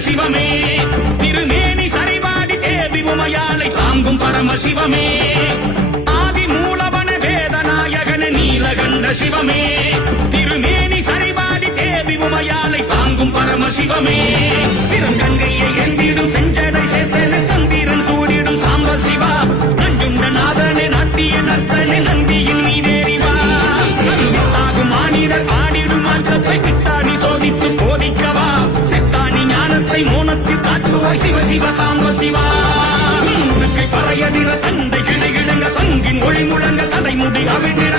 சிவமே திருமேனி சரிவாடி தேவி உமையாளை தாங்கும் பரமசிவமே ஆதி மூலவன வேதநாயகன நீலகண்ட சிவமே திருமேனி சரிவாடி தேவி உமையாளை தாங்கும் பரமசிவமே சிறங்கங்கையை எந்திடும் செஞ்சடை சேசன சந்திரன் சூடிடும் சாம்ப சிவா நஞ்சுண்ட நாதனே நாட்டிய நர்த்தனே நந்தியின் மீதேறிவா தாகும் மானிடர் ஆடிடும் மாற்றத்தை கித்தாணி சோதித்து போதிக்கவா செத்தாணி ஞானத்தை மோனத்தில் காட்டுவாய் சிவ சிவ சாம்ப சிவா பறையதிர தண்டை கிடுகிடுங்க சங்கின் ஒளி முழங்க சடைமுடி அவிழ்ந்து